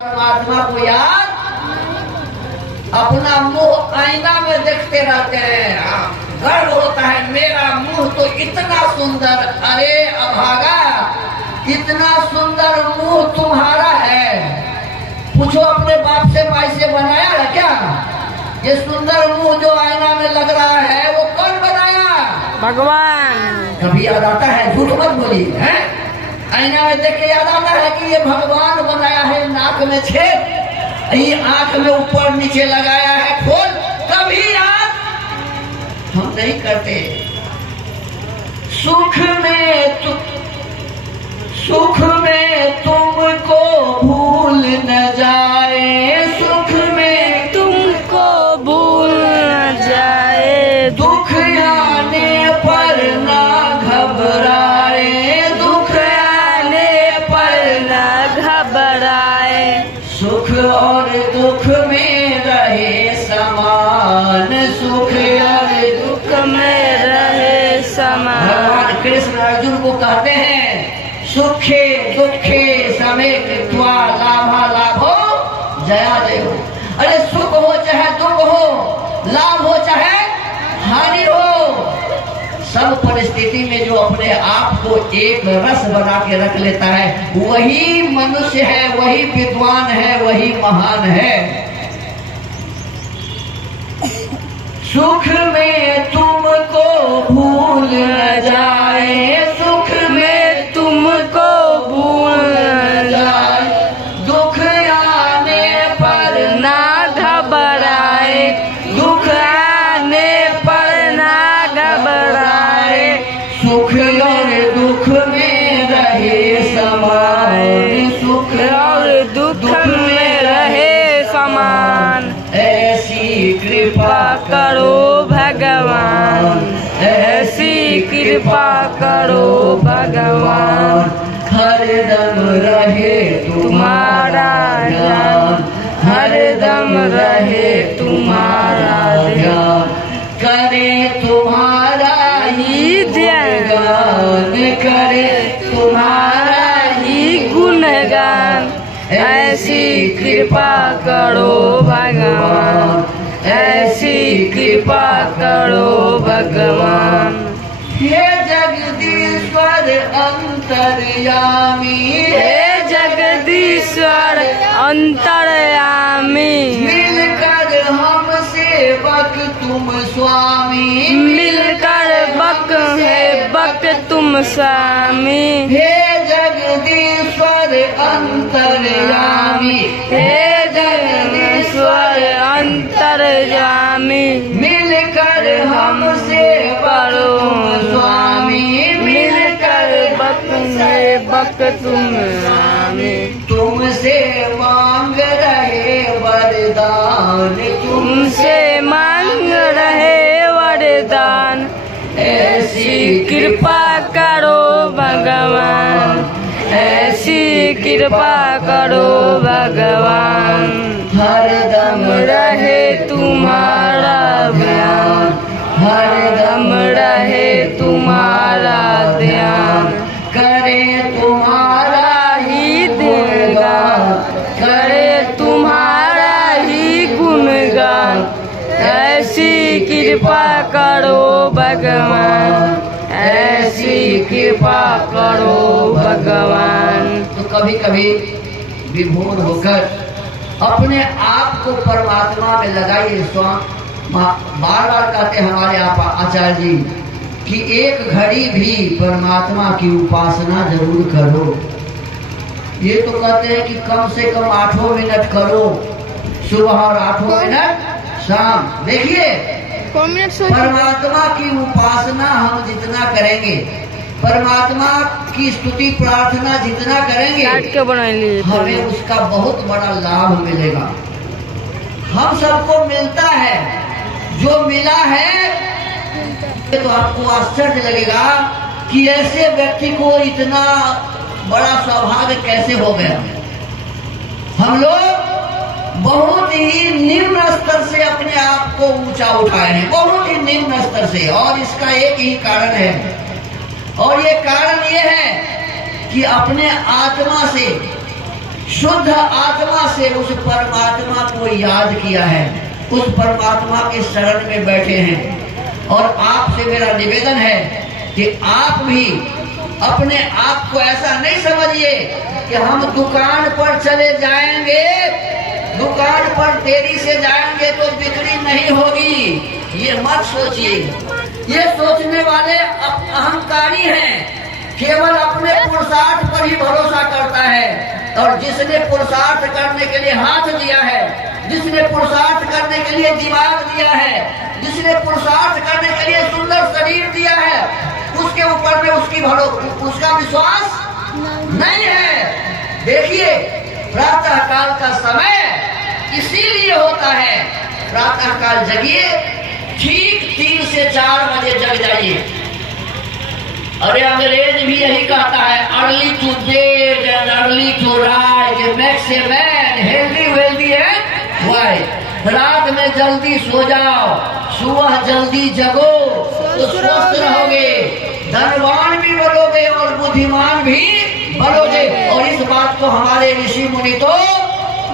परमात्मा को याद अपना मुंह आईना में देखते रहते हैं। गर्व होता है मेरा मुंह तो इतना सुंदर, अरे अभागा इतना सुंदर मुंह तुम्हारा है, पूछो अपने बाप से माई से बनाया है क्या? ये सुंदर मुंह जो आईना में लग रहा है वो कौन बनाया? भगवान। कभी याद आता है? झूठ मत बोली है। आईना में देख के याद आता है कि ये भगवान बनाया है। नाक में छेद, ये आंख में ऊपर नीचे लगाया है खोल, कभी याद हम नहीं करते। सुख में तुमको भूल न जाए, सुख में तुमको भूल न जाए, दुख आने पर ना घबराए, दुख आने पर न घबराए, सुख और दुख में रहे समान, सुख और दुख में रहे समान। भगवान कृष्ण अर्जुन को कहते हैं सुखे दुखे समेत्वा लाभा लाभो जया जयो। अरे सुख हो चाहे दुख हो, लाभ हो चाहे हानि हो, सब परिस्थिति में जो अपने आप को एक रस बना के रख लेता है वही मनुष्य है, वही विद्वान है, वही महान है। सुख में तुमको भूल न जाए, सुख में तुमको भूल न जाए, दुख आने पर ना घबराए, दुख आने पर ना घबराए, सुख और दुख में रहे समान, सुख और दुख में रहे समान। ऐसी कृपा करो भगवान, ऐसी कृपा करो भगवान, हरदम रहे तुम्हारा ध्यान, हरदम रहे तुम्हारा ध्यान, करे तुम्हारा ही ध्यान, करे तुम्हारा ही गुणगान। ऐसी कृपा करो भगवान, ऐसी कृपा करो भगवान। हे जगदीश्वर अंतर्यामी, हे जगदीश्वर अंतर्यामी, मिलकर हम सेवक तुम स्वामी, मिलकर बक है बक तुम स्वामी। हे जगदीश्वर अंतर्यामी, हे जगदीश्वर अंतर्यामी, मिलकर हम सेवक तुम स्वामी, मिलकर बक है बक तुम स्वामी। तुमसे मांग रहे वरदान, तुमसे मांग रहे वरदान। ऐसी कृपा करो भगवान, ऐसी कृपा करो भगवान, हरदम रहे तुम्हारा ध्यान, हरदम रहे तुम्हारा ध्यान, करे तुम्हारा ही गुणगान, करे तुम्हारा ही गुणगान। ऐसी कृपा करो भगवान, ऐसी कृपा करो भगवान। तो कभी कभी विभोर होकर अपने आप को परमात्मा में लगाइए। बार बार कहते हमारे आप आचार्य जी कि एक घड़ी भी परमात्मा की उपासना जरूर करो। ये तो कहते हैं कि कम से कम 8 मिनट करो, सुबह और 8 मिनट शाम। देखिए परमात्मा की उपासना हम जितना करेंगे, परमात्मा की स्तुति प्रार्थना जितना करेंगे, हमें उसका बहुत बड़ा लाभ मिलेगा। हम सबको मिलता है, जो मिला है तो आपको आश्चर्य लगेगा कि ऐसे व्यक्ति को इतना बड़ा सौभाग्य कैसे हो गया। हम लोग बहुत ही निम्न स्तर से अपने आप को ऊंचा उठाए हैं, बहुत ही निम्न स्तर से, और इसका एक ही कारण है, और ये कारण ये है कि अपने आत्मा से शुद्ध आत्मा से उस परमात्मा को याद किया है, उस परमात्मा के शरण में बैठे हैं। और आपसे मेरा निवेदन है कि आप भी अपने आप को ऐसा नहीं समझिए कि हम दुकान पर चले जाएंगे, दुकान पर देरी से जाएंगे तो बिक्री नहीं होगी। ये मत सोचिए। ये सोचने वाले अहंकारी हैं, केवल अपने पुरुषार्थ पर ही भरोसा करता है। और जिसने पुरुषार्थ करने के लिए हाथ दिया है, जिसने पुरुषार्थ करने के लिए दिमाग दिया है, जिसने पुरुषार्थ करने के लिए सुंदर शरीर दिया है, उसके ऊपर में उसका विश्वास नहीं है। देखिए, प्रातः काल का समय इसीलिए होता है। प्रातः काल जगिए, ठीक 3 से 4 बजे जग जाइए। अरे अंग्रेज भी यही कहता है, early to bed and early to rise makes a man healthy wealthy and wise. रात में जल्दी सो जाओ, सुबह जल्दी जगो तो स्वस्थ रहोगे, धनवान भी बनोगे और बुद्धिमान भी बनोगे। और इस बात को हमारे ऋषि मुनि तो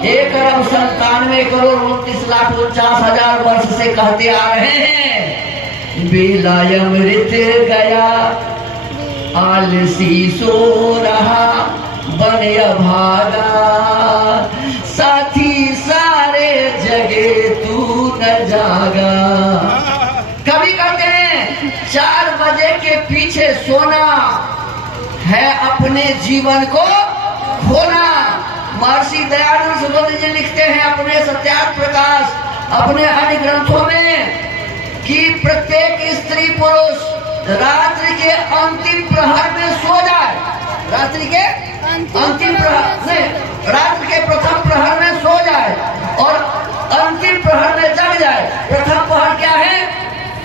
1,97,29,49,50,000 वर्ष से कहते आ रहे हैं। बेला अमृत गया, आलसी सो रहा, बन भागा, साथी सारे जगे तू न जागा। कभी कहते हैं 4 बजे के पीछे सोना है अपने जीवन को खोना। महर्षि दयानंद सरस्वती जी लिखते हैं अपने सत्यार्थ प्रकाश, अपने अन्य ग्रंथों में, कि प्रत्येक स्त्री पुरुष रात्रि के अंतिम प्रहर में सो जाए, रात्रि के अंतिम प्रहर नहीं, रात्रि के प्रथम प्रहर में सो जाए और अंतिम प्रहर में जग जाए। प्रथम प्रहर क्या है?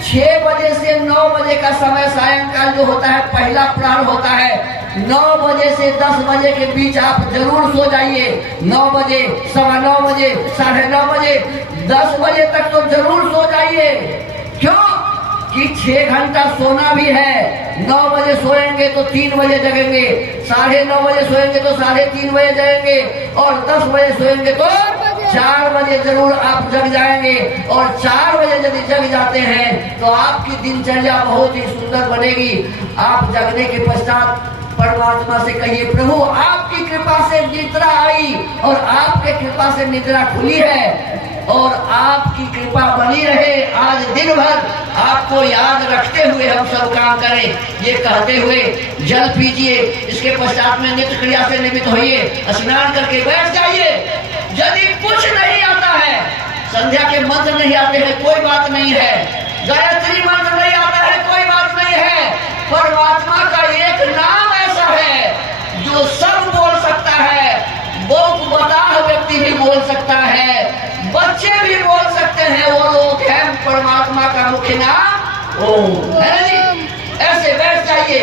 6 बजे से 9 बजे का समय सायंकाल जो होता है पहला प्रहर होता है। 9 बजे से 10 बजे के बीच आप जरूर सो जाइए। 9 बजे, 9:15 बजे, 9:30 बजे, 10 बजे तक तो जरूर सो जाइए। क्यों? कि 6 घंटा सोना भी है। 9 बजे सोएंगे तो 3 बजे जगेंगे, 9:30 बजे सोएंगे तो 3:30 बजे जगेंगे, और 10 बजे सोएंगे तो 4 बजे जरूर आप जग जाएंगे। और 4 बजे यदि जग जाते हैं तो आपकी दिनचर्या बहुत ही सुंदर बनेगी। आप जगने के पश्चात परमात्मा से कहिए, प्रभु आपकी कृपा से निद्रा आई और आपके कृपा से निद्रा खुली है, और आपकी कृपा बनी रहे। आज दिन भर आपको याद रखते हुए हम सब काम करें, ये कहते हुए जल पीजिए। इसके पश्चात में नित्य क्रिया से निमित्त होइए, स्नान करके बैठ जाइए। यदि कुछ नहीं आता है, संध्या के मंत्र नहीं आते हैं, कोई बात नहीं है, गायत्री मंत्र नहीं आता है, कोई बात नहीं है। परमात्मा का एक नाम ऐसा है जो सब बोल सकता है, बहुत बड़ा व्यक्ति भी बोल सकता है, बच्चे भी बोल सकते हैं। वो लोग हैं परमात्मा का मुख्य नाम ओम, है ना जी? ऐसे बैठ जाइए।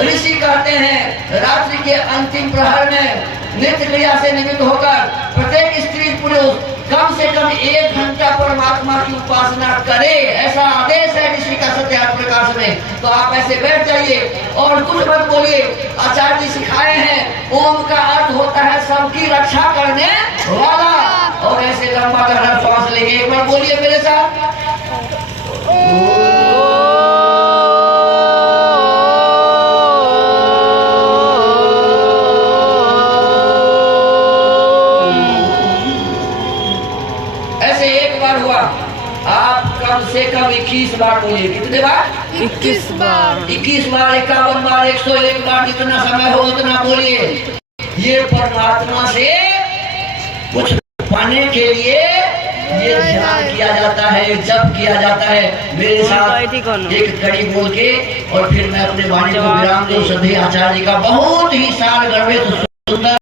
ऋषि कहते हैं रात्रि के अंतिम प्रहर में नित्य क्रिया से निमित्त होकर प्रत्येक स्त्री पुरुष कम से कम 1 घंटा परमात्मा की उपासना करे, ऐसा आदेश है ऋषि का सत्यार्थ प्रकाश में। तो आप ऐसे बैठ जाइए और कुछ मत बोलिए। आचार्य जी सिखाए हैं, ओम का अर्थ होता है सबकी रक्षा करने वाला। और ऐसे लंबा गहरा श्वास लेंगे, एक बार बोलिए मेरे साथ। ऐसे एक बार हुआ, आप कम से कम 21 बार बोलिए। कितने बार? 21 बार। 21 बार, 51 बार, 101 बार, जितना समय हो उतना बोलिए। ये परमात्मा से कुछ पाने के लिए ये ध्यान किया जाता है, जप किया जाता है। मेरे साथ एक कड़ी बोल के और फिर मैं अपने वाणी को विराम दूं। सभी आचार्य जी का बहुत ही सार गर्भित सुंदर